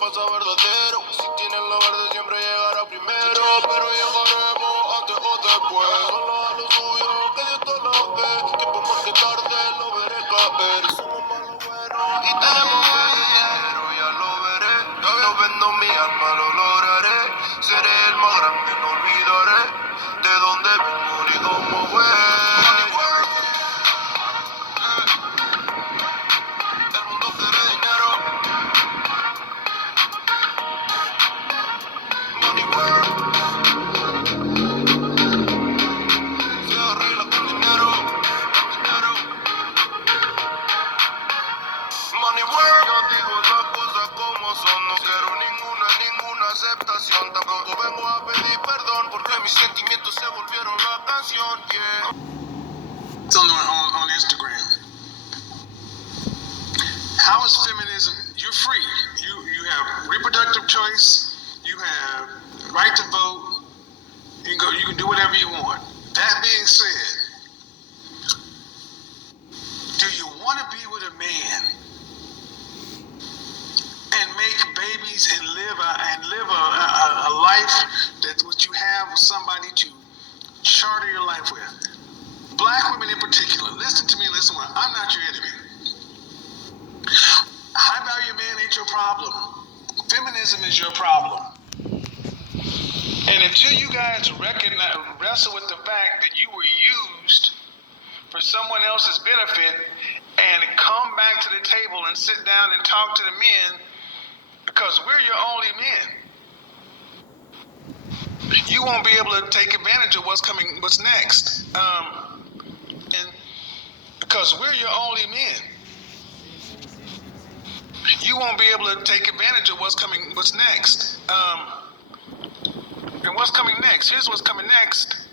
pasa verdadero. Si tienes la verde siempre llegará primero. Pero llegaremos antes o después. Solo a lo suyo, que Dios te lo ve. Que por más que tarde lo veré caer. Somos malos buenos y tenemos pero ya lo veré. No vendo mi alma, lo lograré. Seré el más grande, no olvidaré de dónde vengo ni cómo fue. El mundo quiere dinero. Money work. Se arregla con dinero. Dinero. Money work. Yo digo las cosas como son. No quiero ninguna aceptación. Tampoco vengo a pedir perdón porque mis sentimientos se volvieron la canción. Yeah. It's on Instagram. How is feminism? You're free. You have reproductive choice. You have right to vote. You can do whatever you want. That being said, do you want to be with a man and make babies and live a life that what you have somebody to charter your life with? Black women in particular, listen to me, listen well. I'm not your enemy. High value man ain't your problem. Feminism is your problem. And until you guys wrestle with the fact that you were used for someone else's benefit and come back to the table and sit down and talk to the men, because we're your only men, you won't be able to take advantage of what's next. And because we're your only men, you won't be able to take advantage of what's next. And what's coming next? Here's what's coming next.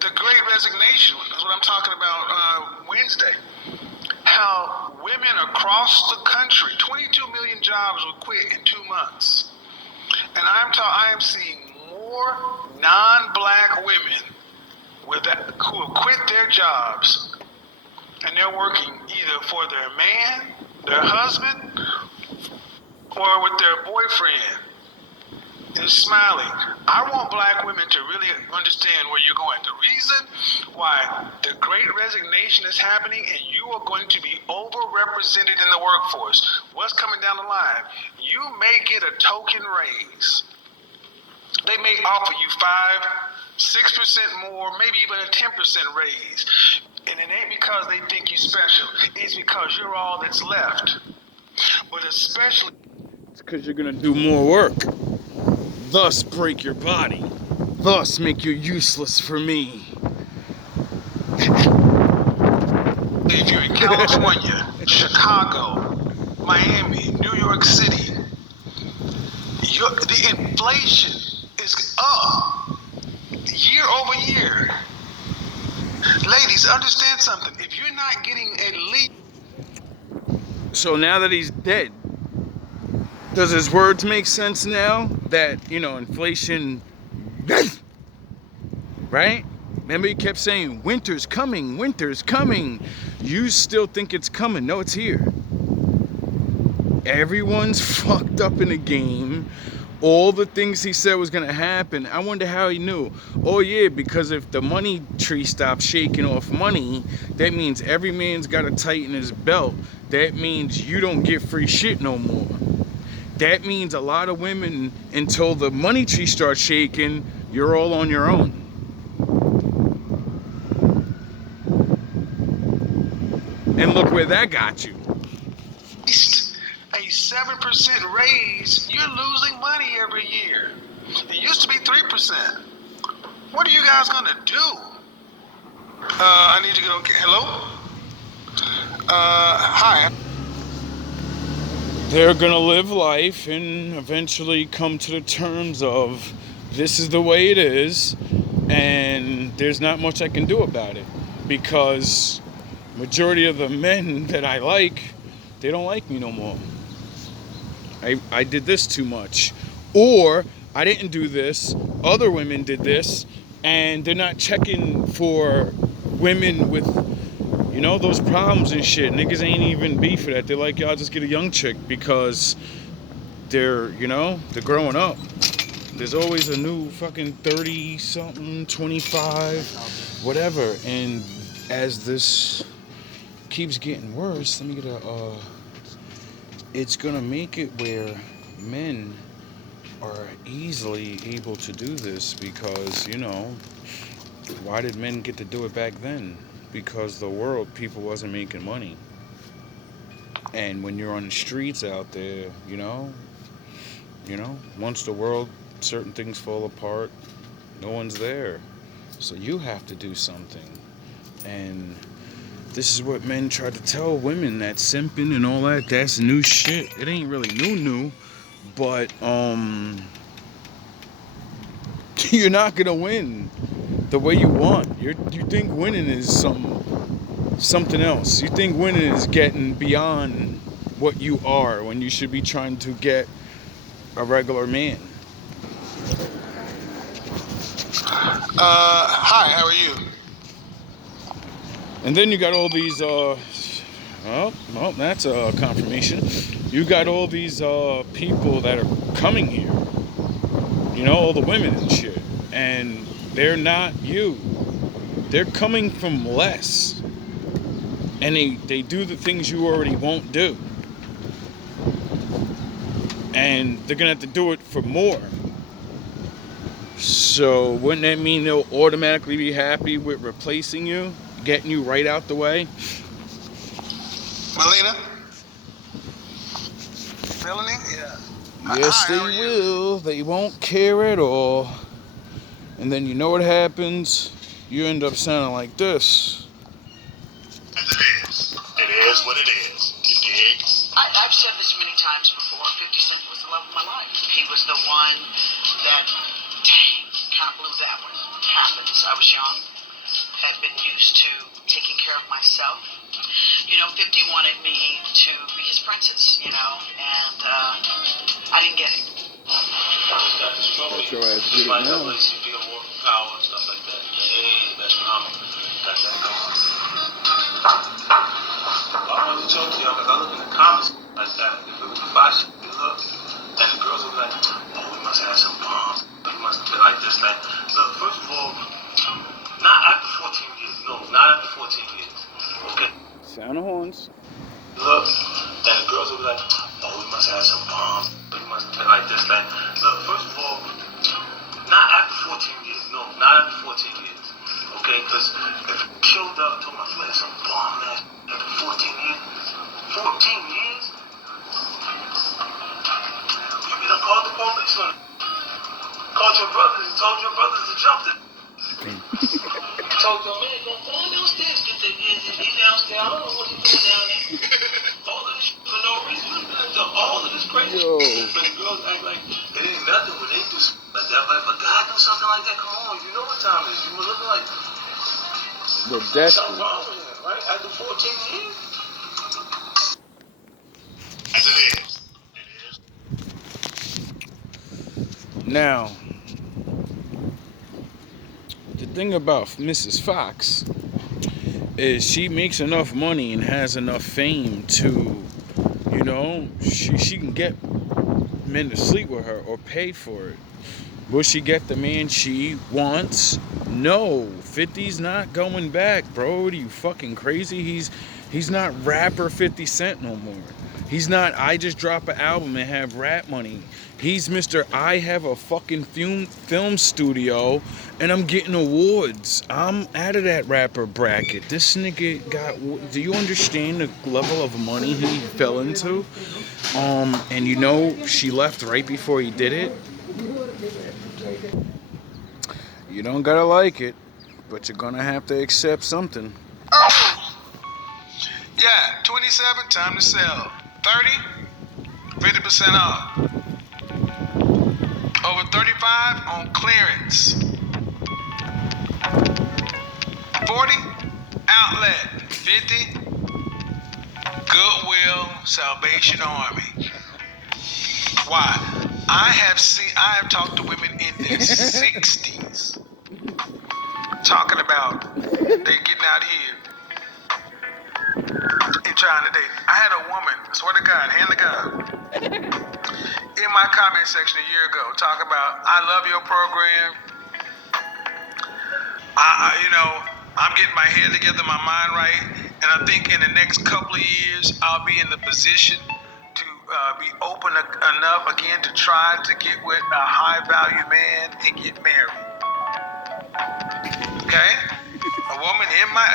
The Great Resignation. That's what I'm talking about Wednesday. How women across the country, 22 million jobs will quit in 2 months. And I am seeing more non-black women who have quit their jobs, and they're working either for their man, their husband, or with their boyfriend, and smiling. I want black women to really understand where you're going. The reason why the Great Resignation is happening and you are going to be overrepresented in the workforce. What's coming down the line? You may get a token raise. They may offer you 5-6% more, maybe even a 10% raise. And it ain't because they think you're special. It's because you're all that's left. But especially it's because you're going to do more work. Thus break your body. Thus make you useless for me. If you're in California, Chicago, Miami, New York City, the inflation is up year over year. Ladies, understand something. If you're not getting at least... So now that he's dead, does his words make sense now? That, inflation... Right? Remember he kept saying, winter's coming, winter's coming. You still think it's coming. No, it's here. Everyone's fucked up in the game. All the things he said was going to happen. I wonder how he knew. Oh, yeah, because if the money tree stops shaking off money, that means every man's got to tighten his belt. That means you don't get free shit no more. That means a lot of women, until the money tree starts shaking, you're all on your own. And look where that got you. A 7% raise, you're losing money every year. It used to be 3%. What are you guys gonna do? I need to get okay. Hello? Hi. They're gonna live life and eventually come to the terms of this is the way it is, and there's not much I can do about it, because majority of the men that I like, they don't like me no more. I did this too much, or I didn't do this, other women did this, and they're not checking for women with, You know, those problems and shit. Niggas ain't even beef for that. They're like, y'all just get a young chick because they're growing up. There's always a new fucking 30 something, 25, whatever. And as this keeps getting worse, let me get it's gonna make it where men are easily able to do this because, why did men get to do it back then? Because the world, people wasn't making money. And when you're on the streets out there, once the world, certain things fall apart, no one's there. So you have to do something. And this is what men try to tell women, that simping and all that, that's new shit. It ain't really new, but you're not gonna win the way you want. You think winning is something else. You think winning is getting beyond what you are when you should be trying to get a regular man. Hi, how are you? And then you got all these well, that's a confirmation. You got all these people that are coming here. All the women and shit. And they're not you. They're coming from less. And they do the things you already won't do. And they're gonna have to do it for more. So wouldn't that mean they'll automatically be happy with replacing you, getting you right out the way? Melina? Melanie? Yeah. Yes, Hi, they how are you? will. They won't care at all. And then you know what happens? You end up sounding like this. It is. It is what it is. You dig? I've said this many times before. 50 Cent was the love of my life. He was the one that, dang, kind of blew that one. Happens. I was young, had been used to taking care of myself. 50 wanted me to be his princess, and I didn't get it. That's your ass get it Like now. that place you feel more power and stuff like that. Yeah, that's mama. Got that going. I wanted to talk to y'all because I look in the comments like that. If it was the box, you look, and the girls will be like, oh, we must have some bombs. We must be like this, that. Look, first of all, not after 14 years. No, not after 14 years. Okay? Sound of horns. Look, and the girls will be like, oh, we must have some bombs. We must be like this, that. Look, first of all, not after 14 years. No, not after 14 years. Okay? Because if you showed up and told my friend some bomb ass after 14 years, 14 years? You done called the police on it. Called your brothers and told your brothers to jump it. Told your man, go downstairs, get the he downstairs. I don't know what he's doing down there. All of this for no reason. All of this crazy. Yo. But the girls act like it ain't nothing when they do like that. But if a guy do something like that, come on, you know what time it is. You were looking like They're something desperate. wrong with him, right? After 14 years. As it is. Now, the thing about Mrs. Fox is she makes enough money and has enough fame to, she can get men to sleep with her or pay for it. Will she get the man she wants? No. 50's not going back, bro. Are you fucking crazy? He's not rapper 50 Cent no more. He's not, I just drop an album and have rap money. He's Mr. I have a fucking film studio and I'm getting awards. I'm out of that rapper bracket. This nigga do you understand the level of money he fell into? And she left right before he did it. You don't gotta like it, but you're gonna have to accept something. Oh! Yeah, 27, time to sell. 30, 50% off. Over 35 on clearance. 40, outlet. 50, Goodwill, Salvation Army. Why? I have talked to women in their 60s talking about they getting out here in trying to date. I had a woman, I swear to God, hand to God, in my comment section a year ago, talk about, I love your program. I'm getting my head together, my mind right, and I think in the next couple of years, I'll be in the position to be open enough again to try to get with a high value man and get married. Okay? A woman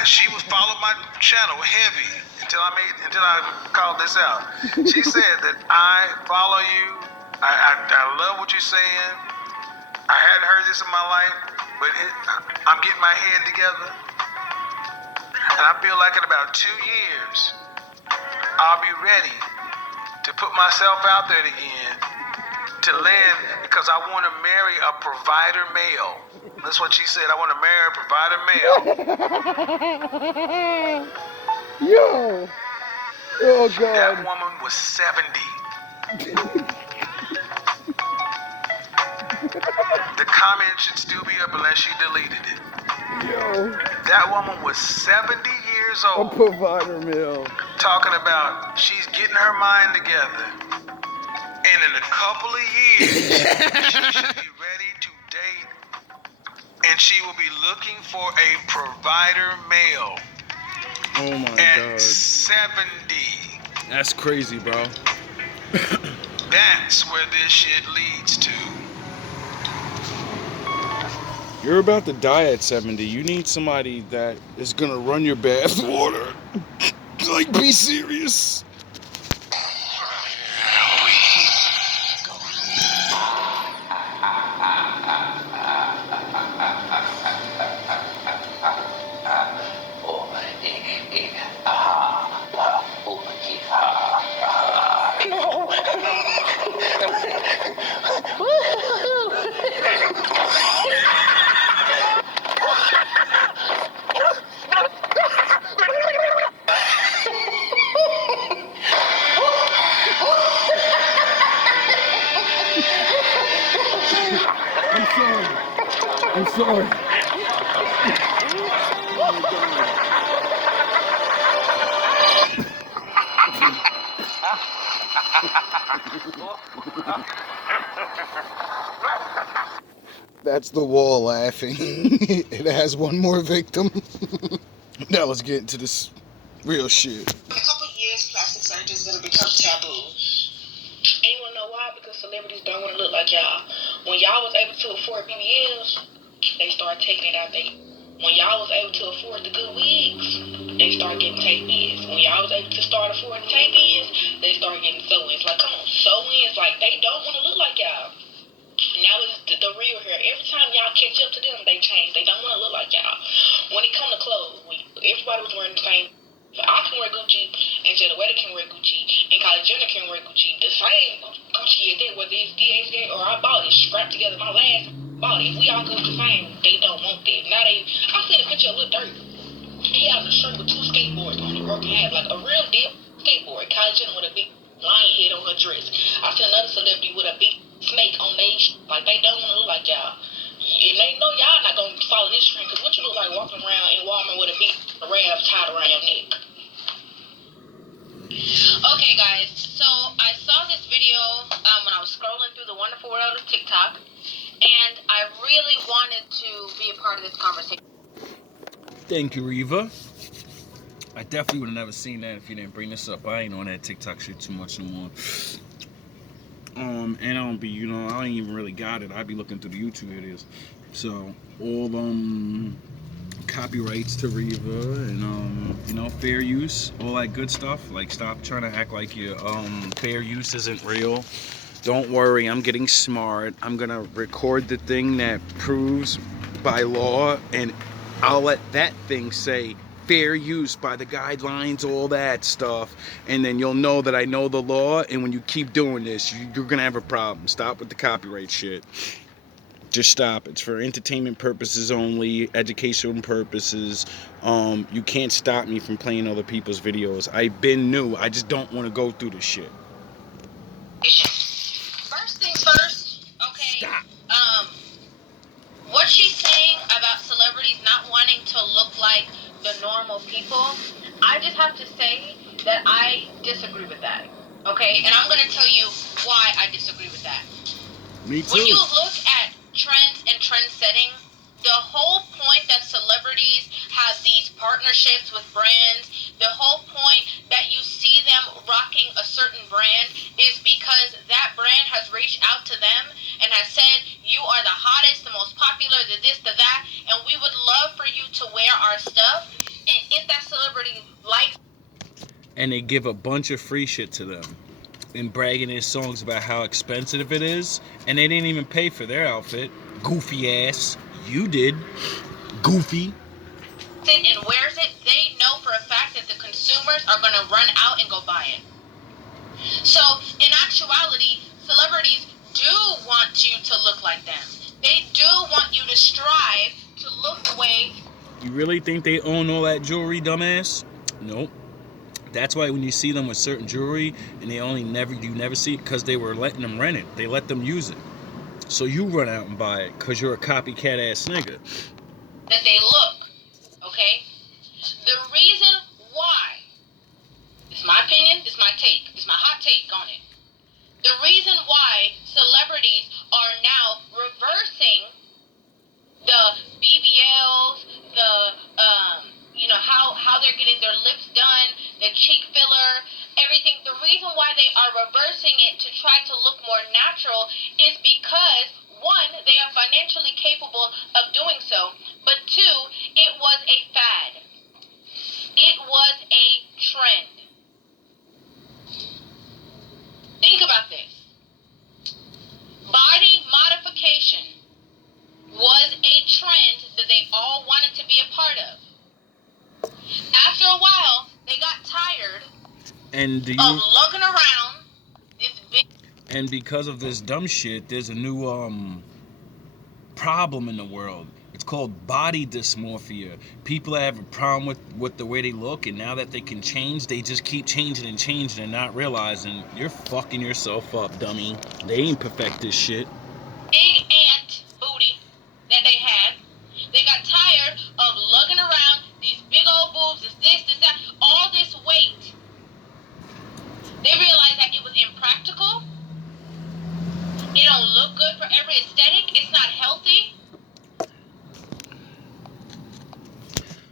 she was following my channel heavy until I called this out. She said that I follow you. I love what you're saying. I hadn't heard this in my life, but I'm getting my head together. And I feel like in about 2 years, I'll be ready to put myself out there again to land because I want to marry a provider male. That's what she said. I want to marry a provider male. Yo! Oh, God. That woman was 70. The comment should still be up unless she deleted it. Yo. That woman was 70 years A old. provider male. Talking about she's getting her mind together. And in a couple of years, she should be ready to date. And she will be looking for a provider male. Oh my at God. 70. That's crazy, bro. That's where this shit leads to. You're about to die at 70. You need somebody that is gonna run your bath water. Like, be serious. I'm sorry. That's the wall laughing. It has one more victim. Now let's get into this real shit. In a couple of years, plastic surgery is going to become taboo. And you want to know why? Because celebrities don't want to look like y'all. When y'all was able to afford BBLs, they started taking it out there. When y'all was able to afford the good wigs, they started getting tape-ins. When y'all was able to start affording tape-ins, they started getting sew-ins. Like, come on, sew-ins. Like, they don't want to look like y'all. Now it's the real hair. Every time y'all catch up to them, they change. They don't want to look like y'all. When it come to clothes, everybody was wearing the same. I can wear Gucci, and Jada Wetter can wear Gucci, and Kylie Jenner can wear Gucci. The same Gucci is there, whether it's DHA or I bought it, scrapped together my last body. We all go the same. They don't want that. Now I seen a picture of Lil Durk. He had a shirt with 2 skateboards on it, broken half, like a real deep skateboard. Kylie Jenner with a big lion head on her dress. I seen another celebrity with a big snake on their like they don't want to look like y'all. And they know y'all not gonna follow this trend, because what you look like walking around in Walmart with a big wrap tied around your neck? Okay, guys, so I saw this video when I was scrolling through the wonderful world of TikTok, and I really wanted to be a part of this conversation. Thank you, Reva. I definitely would have never seen that if you didn't bring this up. I ain't on that TikTok shit too much no more. And I don't be, I ain't even really got it. I be looking through the YouTube videos. So all copyrights to Reva and fair use, all that good stuff. Like, stop trying to act like your fair use isn't real. Don't worry, I'm getting smart. I'm gonna record the thing that proves by law, and I'll let that thing say fair use by the guidelines, all that stuff, and then you'll know that I know the law. And when you keep doing this, you're gonna have a problem. Stop with the copyright shit. Just stop. It's for entertainment purposes only, educational purposes. You can't stop me from playing other people's videos. I've been new. I just don't want to go through this shit. First things first, okay. Stop. What she's saying about celebrities not wanting to look like the normal people, I just have to say that I disagree with that. Okay, and I'm gonna tell you why I disagree with that. Me too. When you look at trends and trend setting, the whole point that celebrities have these partnerships with brands, the whole point that you see them rocking a certain brand is because that brand has reached out to them and has said, you are the hottest, the most popular, the this, the that, and we would love for you to wear our stuff. And if that celebrity likes, and they give a bunch of free shit to them and bragging in songs about how expensive it is, and they didn't even pay for their outfit. Goofy ass. You did. Goofy. it and wears it, they know for a fact that the consumers are going to run out and go buy it. So, in actuality, celebrities do want you to look like them. They do want you to strive to look the way. You really think they own all that jewelry, dumbass? Nope. That's why when you see them with certain jewelry and you never see it because they were letting them rent it. They let them use it. So you run out and buy it because you're a copycat ass nigga. That they look, okay? The reason why, this is my opinion, this is my take, this is my hot take on it. The reason why celebrities are now reversing the BBLs, how they're getting their lips done, the cheek filler, everything. The reason why they are reversing it to try to look more natural is because, one, they are financially capable of doing so, but two, it was a fad. It was a trend. Think about this. Body modification was a trend that they all wanted to be a part of. After a while, they got tired of lugging around this big. And because of this dumb shit, there's a new problem in the world. It's called body dysmorphia. People have a problem with the way they look, and now that they can change, they just keep changing and not realizing you're fucking yourself up, dummy. They ain't perfect this shit. Big ant booty that they had. They got tired of lugging around these big old boobs, this, that, all this weight. They realized that it was impractical. It don't look good for every aesthetic. It's not healthy.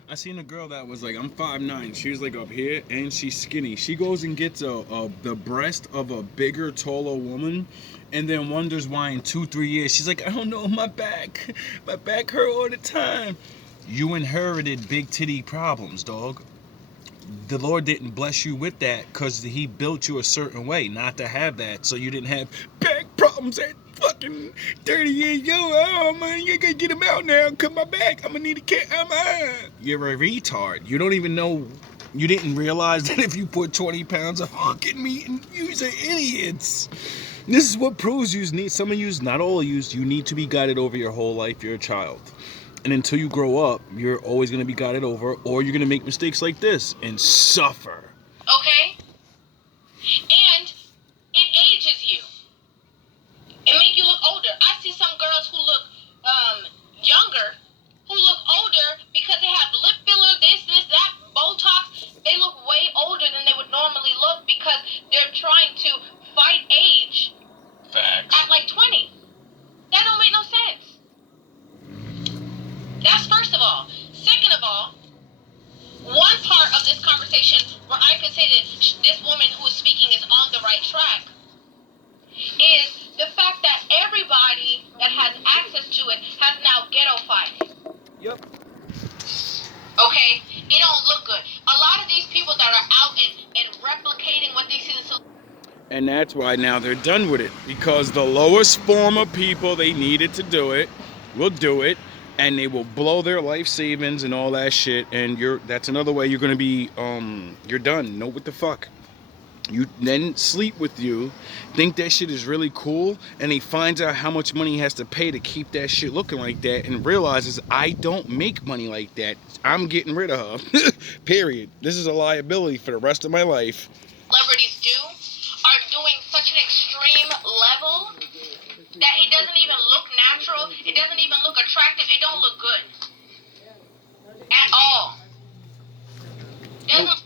I seen a girl that was like, I'm 5'9". She was like up here, and she's skinny. She goes and gets the breast of a bigger, taller woman, and then wonders why in 2-3 years she's like, I don't know, my back hurt all the time. You inherited big titty problems, dog. The Lord didn't bless you with that because he built you a certain way not to have that, so you didn't have back problems at fucking 30 years old. Oh man, you gotta get him out now. Cut my back. I'm gonna need a cat. You're a retard. You don't even know. You didn't realize that if you put 20 pounds of fucking meat in, you're idiots. This is what proves you need. Some of you, not all of you, you need to be guided over your whole life. You're a child. And until you grow up, you're always going to be guided over, or you're going to make mistakes like this and suffer. Okay? And it ages you. It makes you look older. I see some girls who look younger, who look older because they have lip filler, this, that, Botox. They look way older than they would normally look because they're trying to fight age. Facts. At like 20. That don't make no sense. That's first of all. Second of all, one part of this conversation where I can say that this woman who is speaking is on the right track is the fact that everybody that has access to it has now ghetto-fied. Yep. Okay? It don't look good. A lot of these people that are out and replicating what they see the and that's why now they're done with it, because the lowest form of people they needed to do it will do it. And they will blow their life savings and all that shit, and that's another way you're gonna be you're done. Know what the fuck? You then sleep with you, think that shit is really cool, and he finds out how much money he has to pay to keep that shit looking like that, and realizes I don't make money like that. I'm getting rid of her. Period. This is a liability for the rest of my life. Celebrities are doing such an extreme level that it doesn't even look natural. It doesn't even look attractive. It don't look good at all. Doesn't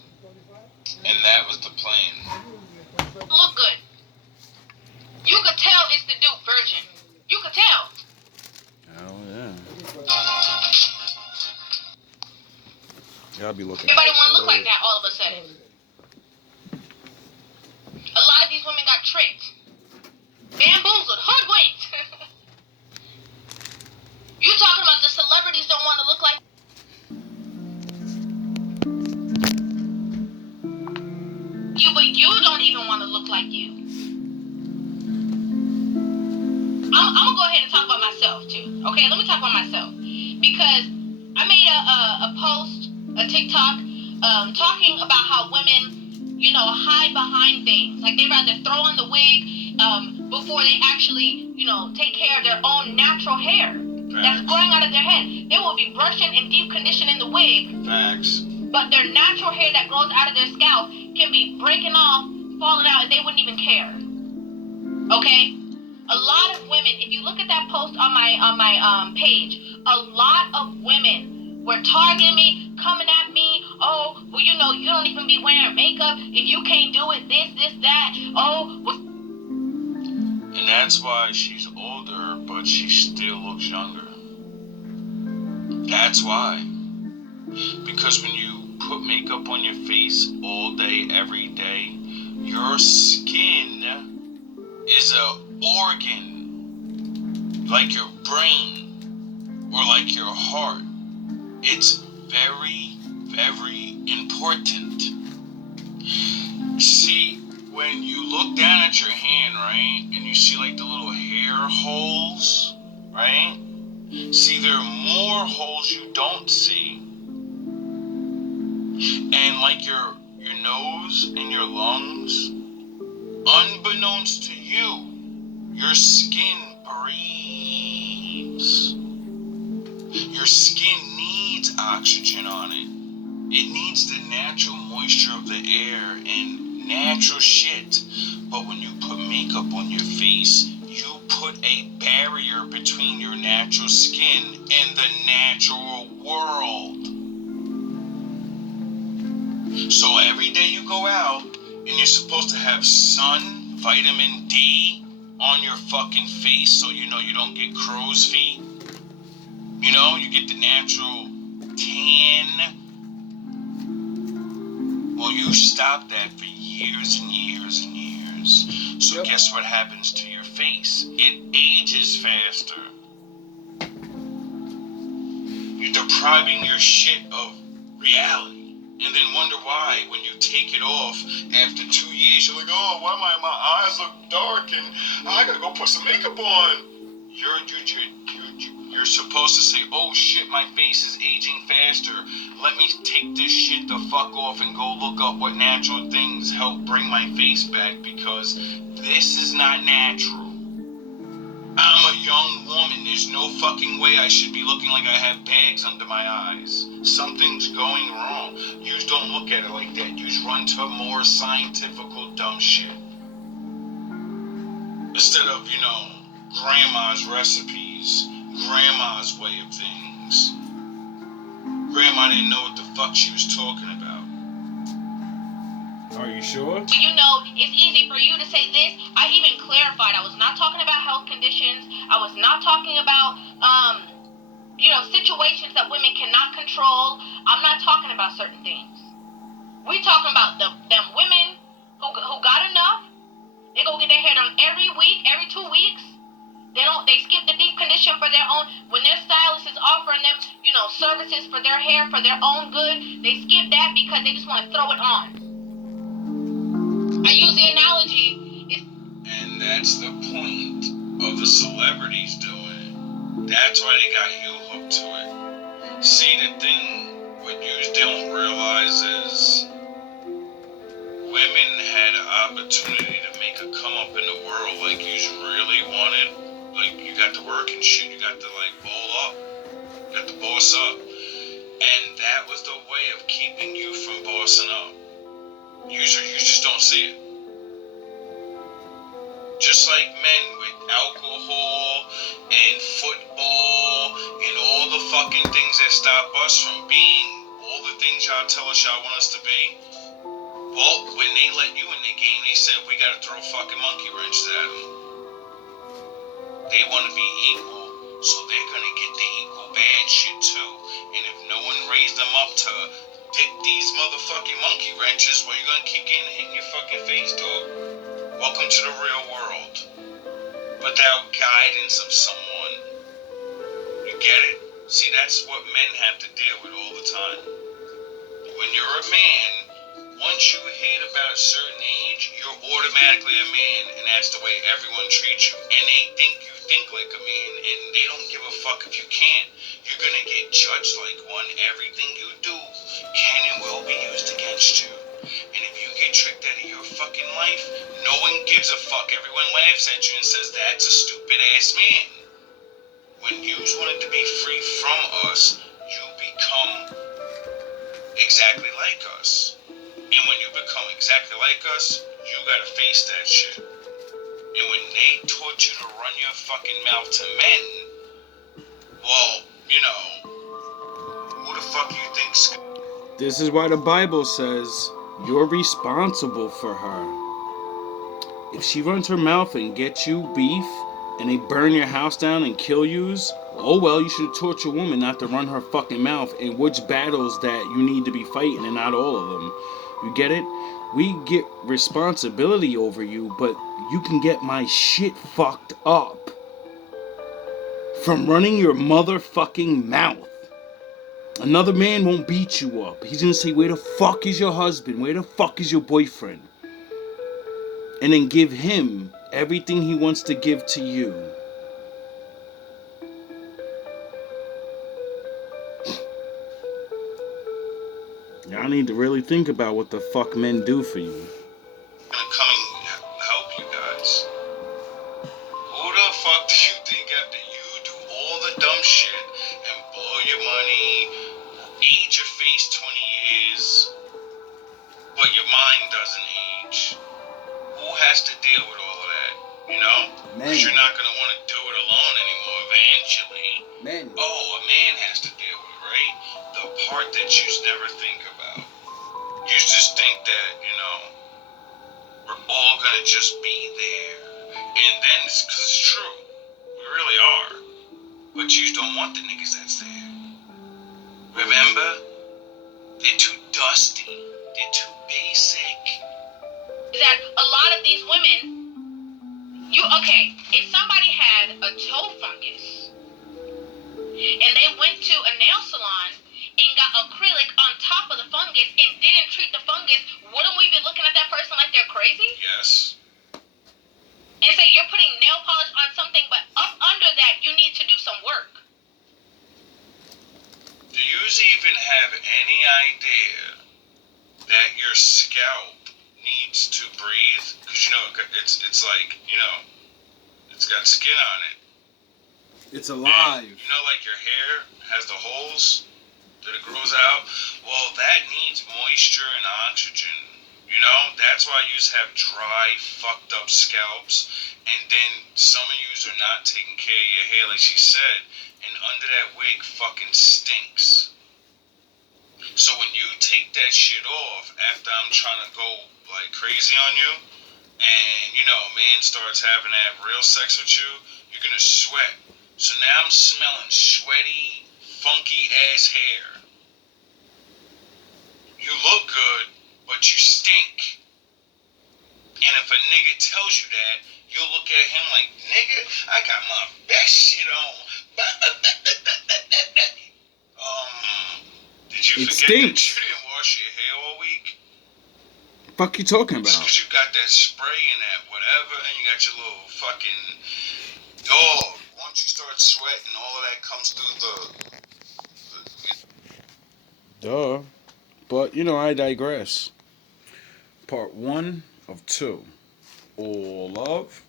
I'll be looking. Everybody want to look like that all of a sudden. A lot of these women got tricked, bamboozled, hoodwinked. You talking about the celebrities don't want to look like you, but you don't even want to look like you. I'm gonna go ahead and talk about myself too. Okay, let me talk about myself because I made a post, a TikTok, talking about how women, you know, hide behind things. Like they rather throw on the wig before they actually, you know, take care of their own natural hair that's growing out of their head. They will be brushing and deep conditioning the wig. Facts. But their natural hair that grows out of their scalp can be breaking off, falling out, and they wouldn't even care. Okay? A lot of women, if you look at that post on my page, a lot of women were targeting me, coming at me. Oh, well, you know, you don't even be wearing makeup. If you can't do it, this, that. Oh, well. And that's why she's older, but she still looks younger. That's why. Because when you put makeup on your face all day, every day, your skin is a organ, like your brain or like your heart. It's very, very important. See, when you look down at your hand, right, and you see like the little hair holes, right? See, there are more holes you don't see. And like your nose and your lungs, unbeknownst to you, your skin breathes. Your skin needs oxygen on it. It needs the natural moisture of the air and natural shit. But when you put makeup on your face, you put a barrier between your natural skin and the natural world. So every day you go out and you're supposed to have sun, vitamin D on your fucking face so you know you don't get crow's feet. You know, you get the natural tan. Well, you stopped that for years and years and years. So guess what happens to your face? It ages faster. You're depriving your shit of reality. And then wonder why when you take it off after 2 years, you're like, oh, why my eyes look dark and I gotta go put some makeup on. You're supposed to say, oh shit, my face is aging faster. Let me take this shit the fuck off and go look up what natural things help bring my face back because this is not natural. I'm a young woman. There's no fucking way I should be looking like I have bags under my eyes. Something's going wrong. You don't look at it like that. You run to more scientifical dumb shit. Instead of, you know, grandma's recipes, grandma's way of things. Grandma didn't know what the fuck she was talking about. Are you sure? You know, it's easy for you to say this. I even clarified. I was not talking about health conditions. I was not talking about, you know, situations that women cannot control. I'm not talking about certain things. We talking about them women who got enough. They go get their hair done every week, every 2 weeks. They skip the deep condition for their own. When their stylist is offering them, you know, services for their hair, for their own good, they skip that because they just want to throw it on. I use the analogy. And that's the point of the celebrities doing it. That's why they got you hooked to it. See, the thing what you don't realize is women had an opportunity to make a come up in the world like you really wanted. Like you got to work and shit. You got to like ball up. You got to boss up. And that was the way of keeping you from bossing up. You just don't see it. Just like men with alcohol and football and all the fucking things that stop us from being all the things y'all tell us y'all want us to be. Well, when they let you in the game, they said we gotta throw fucking monkey wrenches at them. They want to be equal, so they're gonna get the equal bad shit too. And if no one raised them up to Take these motherfucking monkey wrenches where you're gonna keep getting hit in your fucking face, dog. Welcome to the real world. Without guidance of someone. You get it? See, that's what men have to deal with all the time. When you're a man, once you hit about a certain age, you're automatically a man, and that's the way everyone treats you. And they think you think like a man, and they don't give a fuck if you can't. You're gonna get judged like one. Everything you do can and will be used against you. And if you get tricked out of your fucking life, no one gives a fuck. Everyone laughs at you and says, that's a stupid ass man. When you wanted to be free from us, you become exactly like us. And when you become exactly like us, you gotta face that shit. And when they taught you to run your fucking mouth to men, well, you know, who the fuck you think's... This is why the Bible says you're responsible for her. If she runs her mouth and gets you beef, and they burn your house down and kill yous, oh well, you should have taught your woman not to run her fucking mouth in which battles that you need to be fighting, and not all of them. You get it? We get responsibility over you, but you can get my shit fucked up from running your motherfucking mouth. Another man won't beat you up. He's gonna say, where the fuck is your husband? Where the fuck is your boyfriend? And then give him everything he wants to give to you. Y'all need to really think about what the fuck men do for you. I'm gonna come and help you guys. Who the fuck do you think after you do all the dumb shit and blow your money, age your face 20 years, but your mind doesn't age? Who has to deal with all of that? You know? Because you're not gonna want to do it alone anymore eventually. Men. Oh, a man has to deal with it, right? The part that you never think about. You just think that, you know, we're all gonna just be there. And then, because it's true, we really are. But you don't want the niggas that's there. Remember? They're too dusty. They're too basic. That a lot of these women, if somebody had a toe fungus and they went to a nail salon and got acrylic on top of the fungus and didn't treat the fungus, wouldn't we be looking at that person like they're crazy? Yes. And say you're putting nail polish on something, but up under that you need to do some work. Do you even have any idea that your scalp needs to breathe? Because, you know, it's like, you know, it's got skin on it. It's alive. And, you know, like your hair has the holes that it grows out? Well, that needs moisture and oxygen. You know, that's why you have dry, fucked up scalps. And then some of you are not taking care of your hair, like she said. And under that wig fucking stinks. So when you take that shit off after I'm trying to go like crazy on you, and you know, a man starts having that real sex with you, you're gonna sweat. So now I'm smelling sweaty, funky ass hair. You look good, but you stink. And if a nigga tells you that, you'll look at him like, nigga, I got my best shit on. Did you It forget stinks. that you didn't wash your hair all week? Fuck you talking Just about? because you got that spray and that whatever, and you got your little fucking dog. Once you start sweating, all of that comes through the Duh. But, you know, I digress. Part 1 of 2. All love,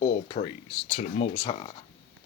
all praise to the Most High.